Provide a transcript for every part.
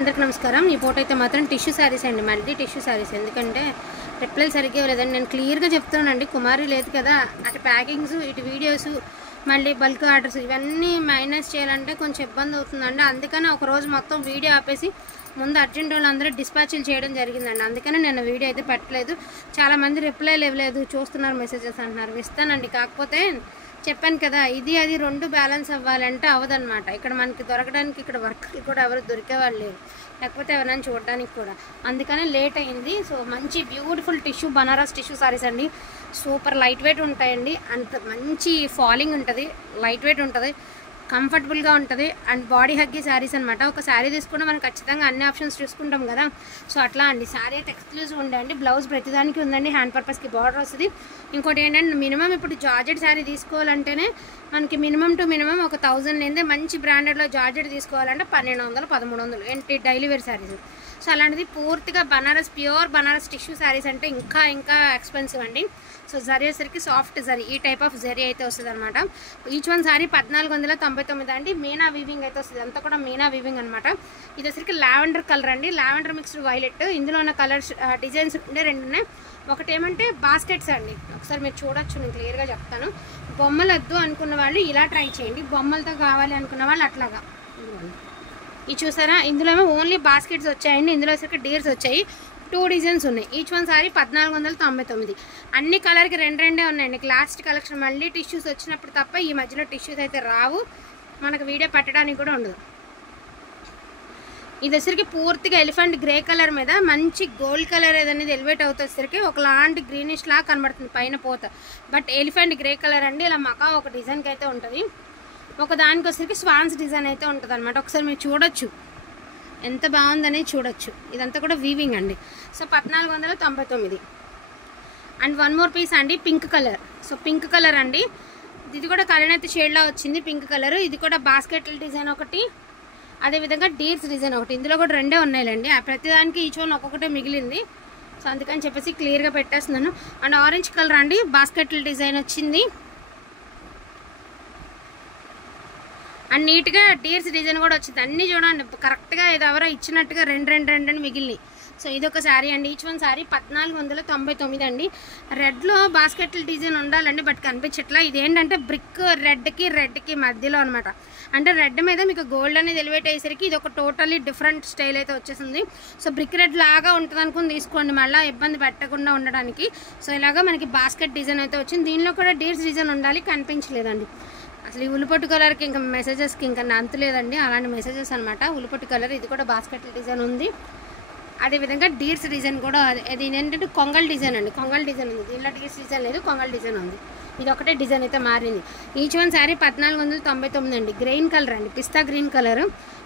అందరికి నమస్కారం। ఈ ఫోటో అయితే మాత్రం టిష్యూ సారీస్ అండి, మల్టీ టిష్యూ సారీస్। ఎందుకంటే రిప్లై సరిగ్గా లేదండి, నేను క్లియర్గా చెప్తున్నానండి। కుమారి లేదు కదా, అటు ప్యాకింగ్స్ ఇటు వీడియోస్ మళ్ళీ బల్క్ ఆర్డర్స్ ఇవన్నీ మేనేజ్ చేయాలంటే కొంచెం ఇబ్బంది అవుతుందండి। అందుకని ఒకరోజు మొత్తం వీడియో ఆపేసి ముందు అర్జెంట్ వాళ్ళందరూ డిస్పాచ్లు చేయడం జరిగిందండి। అందుకని నేను వీడియో అయితే పెట్టలేదు। చాలామంది రిప్లై ఇవ్వలేదు, చూస్తున్నారు మెసేజెస్ అంటున్నారు, ఇస్తానండి। కాకపోతే చెప్పాను కదా, ఇది అది రెండు బ్యాలెన్స్ అవ్వాలంటే అవ్వదన్నమాట। ఇక్కడ మనకి దొరకడానికి ఇక్కడ వర్క్లు కూడా ఎవరు దొరికేవాళ్ళు లేరు, లేకపోతే ఎవరైనా చూడడానికి కూడా, అందుకనే లేట్ అయింది। సో మంచి beautiful tissue Banaras tissue saris అండి, సూపర్ లైట్ వెయిట్ ఉంటాయండి, అంత మంచి ఫాలింగ్ ఉంటుంది, లైట్ వెయిట్ ఉంటుంది, కంఫర్టబుల్గా ఉంటుంది అండ్ బాడీ హగ్గీ శారీస్ అనమాట। ఒక శారీ తీసుకుంటే మనం ఖచ్చితంగా అన్ని ఆప్షన్స్ చూసుకుంటాం కదా, సో అట్లా అండి। శారీ అయితే ఎక్స్క్లూజివ్ ఉండండి, బ్లౌజ్ ప్రతిదానికి ఉందండి, హ్యాండ్ పర్పస్కి బార్డర్ వస్తుంది। ఇంకోటి ఏంటంటే మినిమం ఇప్పుడు జార్జెట్ శారీ తీసుకోవాలంటేనే మనకి మినిమం టు మినిమం ఒక 1000 లేదే మంచి బ్రాండెడ్లో జార్జెట్ తీసుకోవాలంటే 1200 1300 ఏంటి డైలీ వేర్ శారీస్। సో అలాంటిది పూర్తిగా బనారస్ ప్యూర్ బనారస్ టిష్యూ శారీస్ అంటే ఇంకా ఎక్స్పెన్సివ్ అండి। సో జరీ వచ్చేసరికి సాఫ్ట్ జరీ, ఈ టైప్ ఆఫ్ జరీ అయితే వస్తుంది అనమాట। ఈచ్ వన్ సారీ 1499 అండి, మీనా వీవింగ్ అయితే వస్తుంది, అంతా కూడా మీనా వీవింగ్ అనమాట। ఇది వచ్చరికి లావెండర్ కలర్ అండి, లావెండర్ మిక్స్డ్ వైలెట్। ఇందులో ఉన్న కలర్స్ డిజైన్స్ ఉండే రెండు ఉన్నాయి। ఒకటి ఏమంటే బాస్కెట్స్ అండి, ఒకసారి మీరు చూడొచ్చు, నేను క్లియర్గా చెప్తాను। బొమ్మలు వద్దు అనుకున్న వాళ్ళు ఇలా ట్రై చేయండి, బొమ్మలతో కావాలి అనుకున్న వాళ్ళు అట్లాగా ఇది చూసారా। ఇందులో ఏమో ఓన్లీ బాస్కెట్స్ వచ్చాయండి, ఇందులో వచ్చరికి డీర్స్ వచ్చాయి, 2 డిజైన్స్ ఉన్నాయి। Each one sorry 1499। అన్ని కలర్కి రెండే ఉన్నాయండి, లాస్ట్ కలెక్షన్ మళ్ళీ టిష్యూస్ వచ్చినప్పుడు తప్ప ఈ మధ్యలో టిష్యూస్ అయితే రావు, మనకు వీడియో పెట్టడానికి కూడా ఉండదు। ఇది వచ్చరికి పూర్తిగా ఎలిఫెంట్ గ్రే కలర్ మీద మంచి గోల్డ్ కలర్ ఏదనేది ఎలివేట్ అవుతేసరికి ఒకలాంటి గ్రీనిష్ లాగా కనబడుతుంది పైన పోత, బట్ ఎలిఫెంట్ గ్రే కలర్ అండి। ఇలా మకా ఒక డిజైన్కి అయితే ఉంటుంది, ఒక దానికి వచ్చరికి స్వాన్స్ డిజైన్ అయితే ఉంటుంది అనమాట। ఒకసారి మీరు చూడొచ్చు ఎంత బాగుందనేది చూడొచ్చు, ఇదంతా కూడా వీవింగ్ అండి। So 1499 and one more piece అండి, pink colour. So pink colour అండి, ఇది కూడా కలనైతే షేడ్లా వచ్చింది పింక్ కలర్। ఇది కూడా బాస్కెట్ డిజైన్ ఒకటి, అదేవిధంగా డీర్స్ డిజైన్ ఒకటి, ఇందులో కూడా రెండే ఉన్నాయిలేండి, ప్రతిదానికి ఈచ్ వన్ ఒక్కొక్కటే మిగిలింది, సో అందుకని చెప్పేసి క్లియర్గా పెట్టేస్తున్నాను। అండ్ ఆరెంజ్ కలర్ అండి, బాస్కెట్ డిజైన్ వచ్చింది అండ్ నీట్గా డీర్స్ డిజైన్ కూడా వచ్చింది, అన్నీ చూడండి కరెక్ట్గా ఇది ఎవరో ఇచ్చినట్టుగా రెండు మిగిలినాయి। సో ఇది ఒక శారీ అండి, ఈచ్ వన్ శారీ 1499 అండి। రెడ్లో బాస్కెట్ డిజైన్ ఉండాలండి, బట్ కనిపించట్లా। ఇదేంటంటే బ్రిక్ రెడ్కి మధ్యలో అనమాట, అంటే రెడ్ మీద మీకు గోల్డ్ అనేది ఎలివేట్ అయ్యేసరికి ఇది ఒక టోటల్లీ డిఫరెంట్ స్టైల్ అయితే వచ్చేసింది। సో బ్రిక్ రెడ్ లాగా ఉంటుంది అనుకుని తీసుకోండి, మళ్ళీ ఇబ్బంది పెట్టకుండా ఉండడానికి। సో ఇలాగా మనకి బాస్కెట్ డిజైన్ అయితే వచ్చింది, దీనిలో కూడా డీర్స్ డిజైన్ ఉండాలి, కనిపించలేదండి అసలు। ఈ ఉల్లిపొట్టు కలర్కి ఇంకా మెసేజెస్కి ఇంకా అంతు లేదండి, అలాంటి మెసేజెస్ అనమాట। ఉల్లిపొట్టు కలర్, ఇది కూడా బాస్కెట్ డిజైన్ ఉంది, అదేవిధంగా డీర్స్ డిజైన్ కూడా, ఇది ఏంటంటే కొంగల్ డిజైన్ అండి, కొంగల్ డిజైన్ ఉంది, దీనిలో డీర్స్ డిజైన్ లేదు, కొంగల్ డిజైన్ ఉంది, ఇది ఒకటే డిజైన్ అయితే మారింది। ఈచ్ వన్ శారీ 1499 అండి, గ్రీన్ కలర్ అండి, పిస్తా గ్రీన్ కలర్,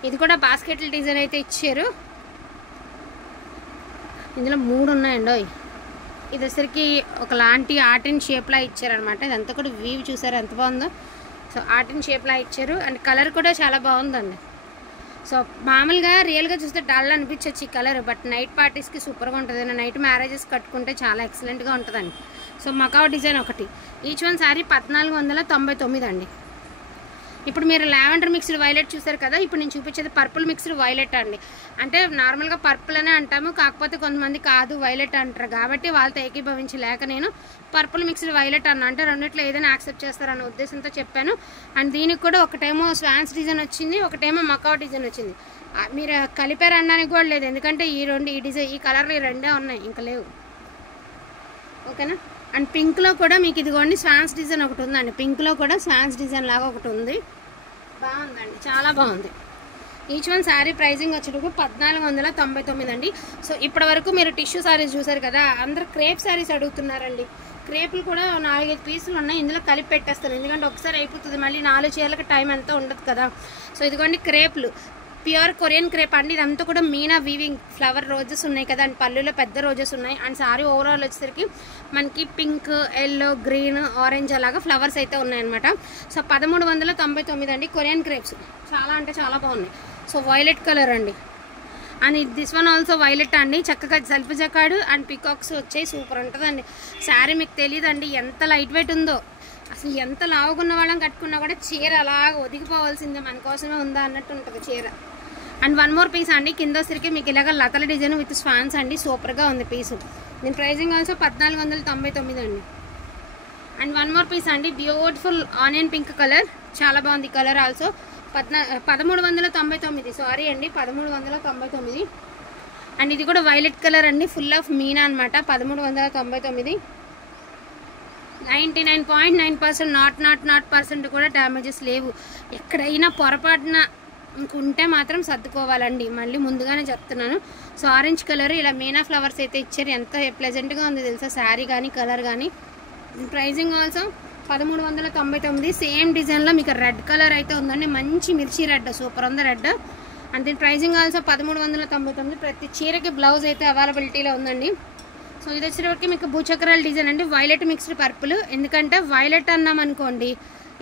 ఇది కూడా బాస్కెట్ డిజైన్ అయితే ఇచ్చారు, ఇందులో 3 ఉన్నాయండి। ఇది వచ్చరికి ఒకలాంటి ఆర్ట్ అండ్ షేప్లా ఇచ్చారనమాట, ఇదంతా కూడా వీవ్ చూసారు ఎంత బాగుందో। సో ఆర్ట్ అండ్ షేప్లా ఇచ్చారు అండ్ కలర్ కూడా చాలా బాగుందండి। సో మామూలుగా రియల్గా చూస్తే డల్ అనిపించవచ్చు ఈ కలర్, బట్ నైట్ పార్టీస్కి సూపర్గా ఉంటుంది, నైట్ మ్యారేజెస్ కట్టుకుంటే చాలా ఎక్సలెంట్గా ఉంటుందండి। సో మకావ్ డిజైన్ ఒకటి, ఈచ్ వన్ శారీ 1499 అండి। ఇప్పుడు మీరు లావెండర్ మిక్స్డ్ వైలెట్ చూసారు కదా, ఇప్పుడు నేను చూపించేది పర్పుల్ మిక్స్డ్ వైలెట్ అండి। అంటే నార్మల్గా పర్పుల్ అనే అంటాము, కాకపోతే కొంతమంది కాదు వైలెట్ అంటారు, కాబట్టి వాళ్ళతో ఏకీభవించలేక నేను పర్పుల్ మిక్స్డ్ వైలెట్ అన్న, అంటే రెండిట్లో ఏదైనా యాక్సెప్ట్ చేస్తారన్న ఉద్దేశంతో చెప్పాను। అండ్ దీనికి కూడా ఒకటేమో స్వాన్స్ డిజైన్ వచ్చింది, ఒకటేమో మకావ్ డిజైన్ వచ్చింది, మీరు కలిపారు అనడానికి కూడా లేదు, ఎందుకంటే ఈ డిజైన్ ఈ కలర్లు ఈ రెండే ఉన్నాయి, ఇంకా లేవు, ఓకేనా। అండ్ పింక్లో కూడా మీకు ఇదిగోండి స్వాన్స్ డిజైన్ ఒకటి ఉందండి, పింక్లో కూడా స్వాన్స్ డిజైన్ లాగా ఒకటి ఉంది, బాగుందండి, చాలా బాగుంది। ఈచ్ వన్ శారీ ప్రైజింగ్ వచ్చేటప్పుడు 1499 అండి। సో ఇప్పటి వరకు మీరు టిష్యూ శారీస్ చూసారు కదా, అందరు క్రేప్ శారీస్ అడుగుతున్నారండి, క్రేపులు కూడా 4-5 పీసులు ఉన్నాయి, ఇందులో కలిపి పెట్టేస్తాను, ఎందుకంటే ఒకసారి అయిపోతుంది, మళ్ళీ 4 చీరలకు టైం అంతా ఉండదు కదా। సో ఇదిగోండి క్రేపులు, ప్యూర్ కొరియన్ క్రేప్ అండి, ఇదంతా కూడా మీనా వీవింగ్ ఫ్లవర్ రోజెస్ ఉన్నాయి కదా, అండ్ పళ్ళులో పెద్ద రోజెస్ ఉన్నాయి, అండ్ సారీ ఓవరాల్ వచ్చేసరికి మనకి పింక్ ఎల్లో గ్రీన్ ఆరెంజ్ అలాగా ఫ్లవర్స్ అయితే ఉన్నాయన్నమాట। సో 1399 అండి, కొరియన్ క్రేప్స్ చాలా అంటే చాలా బాగున్నాయి। సో వైలెట్ కలర్ అండి, and this one also violet అండి, చక్కగా సెల్ఫ్ జకాడు అండ్ పికాక్స్ వచ్చాయి, సూపర్ ఉంటుందండి శారీ। మీకు తెలియదండి ఎంత లైట్ వెయిట్ ఉందో, అసలు ఎంత లావుగున్న వాళ్ళని కట్టుకున్నా కూడా చీర అలాగ ఒదిగిపోవాల్సిందే, మన కోసమే ఉందా అన్నట్టు ఉంటుంది చీర। అండ్ వన్ మోర్ పీస్ అండి, కింద వచ్చరికి మీకు ఇలాగ లతల డిజైన్ విత్ స్వాన్స్ అండి, సూపర్గా ఉంది పీసు. దీని ప్రైజింగ్ ఆల్సో 1499 అండి. అండ్ వన్ మోర్ పీస్ అండి, బ్యూటిఫుల్ ఆనియన్ పింక్ కలర్, చాలా బాగుంది కలర్ ఆల్సో. 1399, సారీ అండి 1399. అండ్ ఇది కూడా వైలెట్ కలర్ అండి, ఫుల్ ఆఫ్ మీనా అనమాట. 1399. 99.9% నాట్ కూడా డ్యామేజెస్ లేవు. ఎక్కడైనా పొరపాటున ఉంటే మాత్రం సర్దుకోవాలండి, మళ్ళీ ముందుగానే చెప్తున్నాను. సో ఆరెంజ్ కలర్ ఇలా మీనా ఫ్లవర్స్ అయితే ఇచ్చారు, ఎంత ప్లెజెంట్గా ఉంది తెలుసా శారీ కానీ కలర్ కానీ. Pricing also 1399. సేమ్ డిజైన్లో మీకు రెడ్ కలర్ అయితే ఉందండి, మంచి మిర్చి రెడ్, సూపర్ ఉంది రెడ్. అండ్ దీని ప్రైజింగ్ ఆల్సో 1399. ప్రతి చీరకి బ్లౌజ్ అయితే అవైలబిలిటీలో ఉందండి. సో ఇది వచ్చేటప్పటికి మీకు భూచక్రాల డిజైన్ అండి, వైలెట్ మిక్స్డ్ పర్పుల్. ఎందుకంటే వైలెట్ అన్నాం అనుకోండి,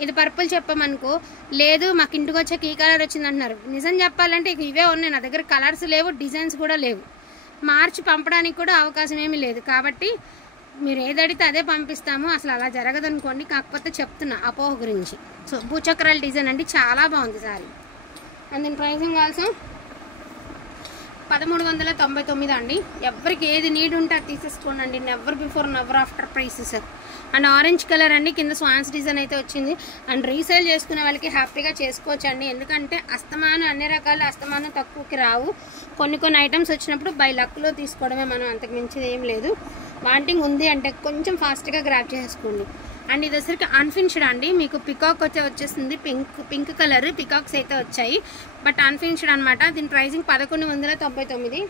ఇది పర్పుల్ చెప్పామనుకో, లేదు మాకు ఇంటికి వచ్చాక ఈ కలర్ వచ్చింది అంటున్నారు. నిజం చెప్పాలంటే ఇవే ఉన్నాయి నా దగ్గర, కలర్స్ లేవు, డిజైన్స్ కూడా లేవు, మార్చి పంపడానికి కూడా అవకాశం ఏమీ లేదు. కాబట్టి మీరు ఏది అడిగితే అదే పంపిస్తాము, అసలు అలా జరగదనుకోండి. కాకపోతే చెప్తున్నా అపోహ గురించి. సో భూచక్రాల డిజైన్ అండి, చాలా బాగుంది సారీ. అండ్ దీని ప్రైజింగ్ ఆల్సో 1399 అండి. ఎవరికి ఏది నీడ్ ఉంటే అది తీసేసుకోండి అండి, never before never after prices. And orange colour అండి, కింద స్వాన్స్ డిజైన్ అయితే వచ్చింది. అండ్ రీసేల్ చేసుకునే వాళ్ళకి హ్యాపీగా చేసుకోవచ్చు అండి, ఎందుకంటే అస్తమానం అన్ని రకాల అస్తమానం తక్కువకి రావు. కొన్ని ఐటమ్స్ వచ్చినప్పుడు బై లక్లో తీసుకోవడమే, మనం అంతకు మించి ఏం లేదు. వాంటింగ్ ఉంది అంటే కొంచెం ఫాస్ట్గా గ్రాప్ చేసుకోండి. అండ్ ఇది వచ్చరికి అన్ఫినిష్డ్ అండి, మీకు పికాక్ వచ్చేసింది, పింక్ కలర్ పికాక్స్ అయితే వచ్చాయి, బట్ అన్ఫినిష్డ్ అనమాట. దీని ప్రైజింగ్ 1199.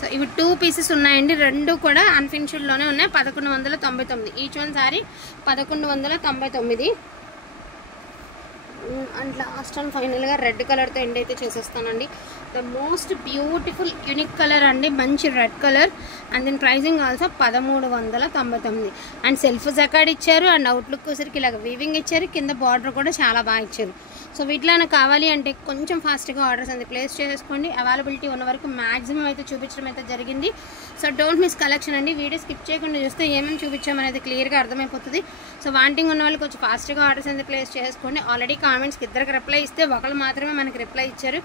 సో ఇవి 2 పీసెస్ ఉన్నాయండి, రెండు కూడా అన్ఫినిష్డ్లోనే ఉన్నాయి. 1199 each one sorry 1199. And last and ఫైనల్గా రెడ్ కలర్తో ఎండ్ అయితే చేసేస్తానండి. The most beautiful unique colour అండి, మంచి రెడ్ కలర్. అండ్ దీని pricing also 1399. And self jacquard ఇచ్చారు, అండ్ అవుట్లుక్ వచ్చరికి ఇలాగ వీవింగ్ ఇచ్చారు, కింద బార్డర్ కూడా చాలా బాగా ఇచ్చారు. సో వీటిలో కావాలి అంటే కొంచెం ఫాస్ట్గా ఆర్డర్స్ అనేది ప్లేస్ చేసేసుకోండి. అవైలబిలిటీ ఉన్న వరకు మ్యాక్సిమం అయితే చూపించడం అయితే జరిగింది. సో డోంట్ మిస్ కలెక్షన్ అండి, వీడియో స్కిప్ చేయకుండా చూస్తే ఏమేమి చూపించామనేది క్లియర్గా అర్థమైపోతుంది. సో వాంటింగ్ ఉన్న వాళ్ళు కొంచెం ఫాస్ట్గా ఆర్డర్స్ అనేది ప్లేస్ చేసుకోండి. ఆల్రెడీ కామెంట్స్కి ఇద్దరికి రిప్లై ఇస్తే ఒకళ్ళు మాత్రమే మనకి రిప్లై ఇచ్చారు,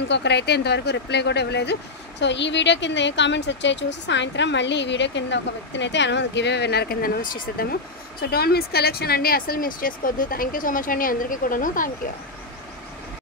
ఇంకొకరు అయితే ఇంతవరకు రిప్లై కూడా ఇవ్వలేదు. సో ఈ వీడియో కింద ఏ కామెంట్స్ వచ్చాయో చూసి సాయంత్రం మళ్ళీ ఈ వీడియో కింద ఒక వ్యక్తిని అయితే గివ్ అవే విన్నర్ కింద అనౌన్స్ చేసేద్దాము. సో డోంట్ మిస్ కలెక్షన్ అండి, అసలు మిస్ చేసుకోవద్దు. థ్యాంక్ యూ సో మచ్ అండి అందరికీ కూడాను. Thank you.